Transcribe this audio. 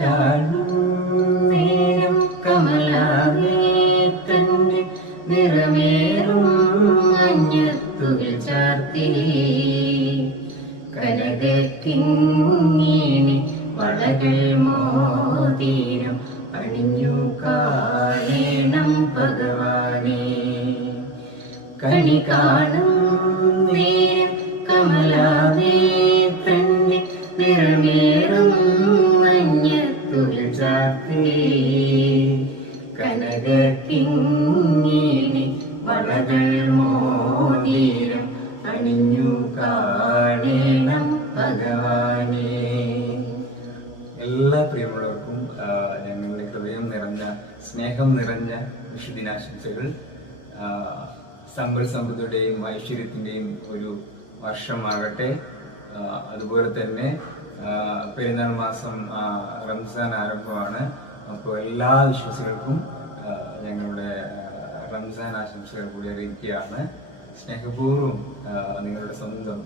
കാണും നേരം കമലാനേത്തന്റെ നിറമേറും മഞ്ഞത്തുകിൽ ചാർത്തി. കനകക്കിങ്ങിണി വളകൾ മോതിരം അണിഞ്ഞു കാണേണം ഭഗവാനെ. കണി കാണും നേരം തന്നെ നിറമേറും കനകക്കിങ്ങിണി വളകൾ മോതിരം അണിഞ്ഞു കാണേണം ഭഗവാനേ. എല്ലാ പ്രിയമുള്ളവർക്കും ഞങ്ങളുടെ ഹൃദയം നിറഞ്ഞ സ്നേഹം നിറഞ്ഞ വിഷുദിനാശംസകൾ. സമ്പൽ സമൃദ്ധിയുടെയും ഐശ്വര്യത്തിന്റെയും ഒരു വർഷമാകട്ടെ. അതുപോലെ തന്നെ പെരുന്നാൾ മാസം റംസാൻ ആരംഭമാണ്. അപ്പോൾ എല്ലാ വിശ്വാസികൾക്കും ഞങ്ങളുടെ റംസാൻ ആശംസകൾ കൂടി അറിയിക്കുകയാണ്. സ്നേഹപൂർവം നിങ്ങളുടെ സ്വന്തം